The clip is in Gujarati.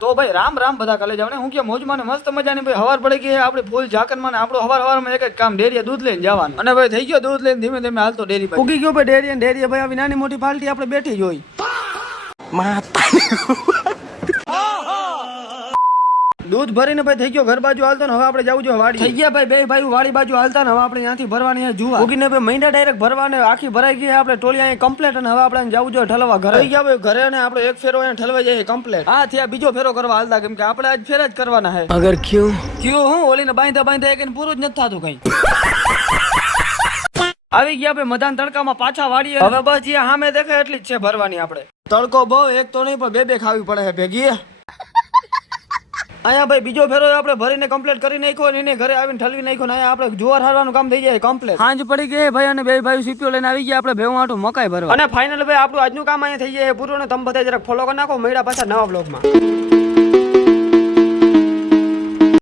તો ભાઈ રામ રામ બધા કાલે જાવ ને હું કે મોજમાં ને મસ્ત મજાની ભાઈ હવાર પડી ગઈ આપણે ફૂલ ઝાકરમાં ને આપણો હવારમાં એક જ કામ ડેરીએ દૂધ લઈને જવાનું અને ભાઈ થઈ ગયો દૂધ લઈને ધીમે ધીમે હાલતો ડેરી પર ઉગી ગયો ભાઈ ડેરીએ ભાઈ આવી નાની મોટી પાલટી આપણે બેઠી જોઈ દૂધ ભરીને ભાઈ થઈ ગયો ઘર બાજુ હાલતો ને હવે આપણે જવું જોઈએ વાડી થઈ ગયા ભાઈ બે ભાઈ વાડી બાજુ હાલતા ને હવે આપણે ત્યાંથી ભરવાની જુવા ઉગીને ભાઈ મહિના ડાયરેક્ટ ભરવાને આખી ભરાઈ ગઈ આપણે ટોળી અહીંયા કમ્પ્લેટ અને હવે આપણે જવું જોઈએ ઠલવા ઘરે થઈ ગયા ભાઈ ઘરે ને આપણે એક ફેરો અહીંયા ઠલવા જઈએ કમ્પ્લેટ હા ત્યાં બીજો ફેરો કરવા હાલતા કેમ કે આપણે આજ ફેર જ કરવાના હે અગર ક્યું હું ઓલીને બાંધતા એક પૂરું જ નથી થતું કઈ આવી ગયા ભાઈ મધાન તડકામાં પાછા વાળીએ હવે બસ જે સામે દેખાય એટલી જ છે ભરવાની આપણે તડકો બહુ એક તો નહીં પણ બે ખાવી પડે છે ભેગી અહીંયા ભાઈ બીજો ફેરો આપણે ભરીને કમ્પ્લીટ કરી નાખ્યો ને એને ઘરે આવીને ઠલવી નાખ્યો ને અહીંયા આપણે જુવાર હારવાનું કામ થઈ જાય કમ્પ્લીટ સાંજ પડી ગઈ ભાઈ અને બે ભાઈ સીપીઓ લઈને આવી ગયા આપણે ભેવું આટું મકાઈ ભરવા અને ફાઇનલ ભાઈ આપણું આજનું કામ અહીંયા થઈ જાય પૂરું ને તમે બધા જરાક ફોલો કરી નાખો મળ્યા પાછા નવા બ્લોગમાં